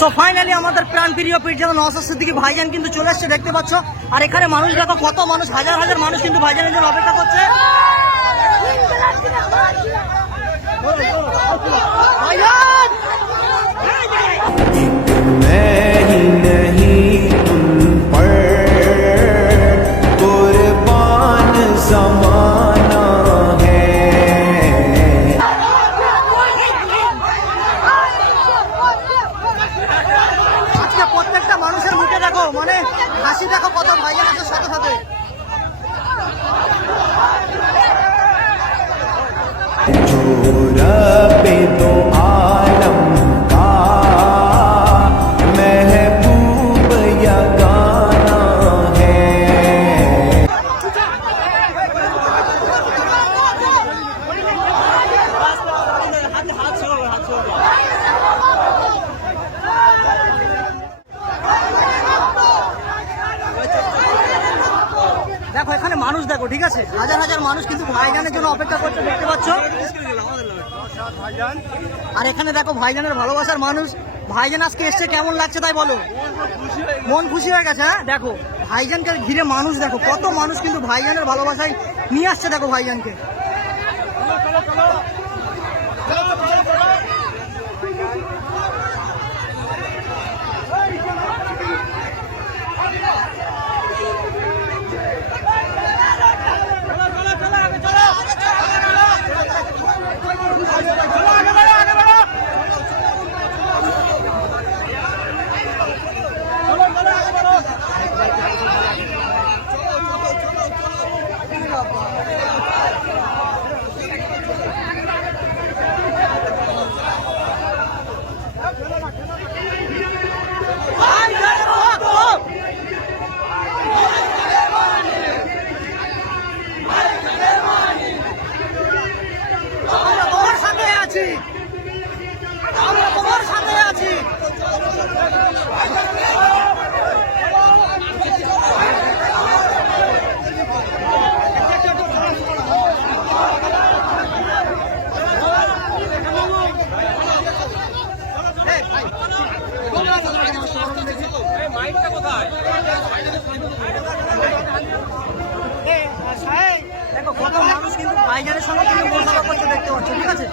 So finally আমাদের প্রাণ প্রিয় পীর যেন নওশাদ সিদ্দিকী ভাইজান কিন্তু চলে আসছে, দেখতে পাচ্ছ। আর এখানে মানুষ দেখো, কত মানুষ, হাজার হাজার মানুষ কিন্তু ভাইজানের জন্য অপেক্ষা করছে। প্রত্যেকটা মানুষের মুখে দেখো, মানে হাসি দেখো কত, ভাইজান আছে সাথে সাথে। দেখো এখানে মানুষ দেখো, ঠিক আছে, হাজার হাজার মানুষ কিন্তু ভাইজানের জন্য অপেক্ষা করছে, দেখতে পাচ্ছ। আর এখানে দেখো ভাইজানের ভালোবাসার মানুষ। ভাইজান আজকে এসছে, কেমন লাগছে তাই বলো? মন খুশি হয়ে গেছে। হ্যাঁ দেখো ভাইজানকে ঘিরে মানুষ দেখো, কত মানুষ কিন্তু ভাইজানের ভালোবাসায় নিয়ে আসছে, দেখো ভাইজানকে। আমরা তোমার সাথে আছি। দেখো কত মানুষ কিন্তু ভাইজানের সঙ্গে কিন্তু মোকাবিলা করতে দেখতে পাচ্ছ, ঠিক আছে।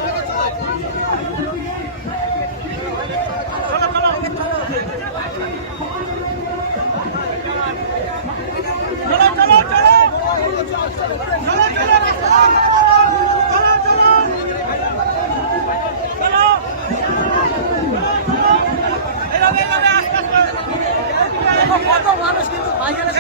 কত মানুষ কিন্তু ভাইজানের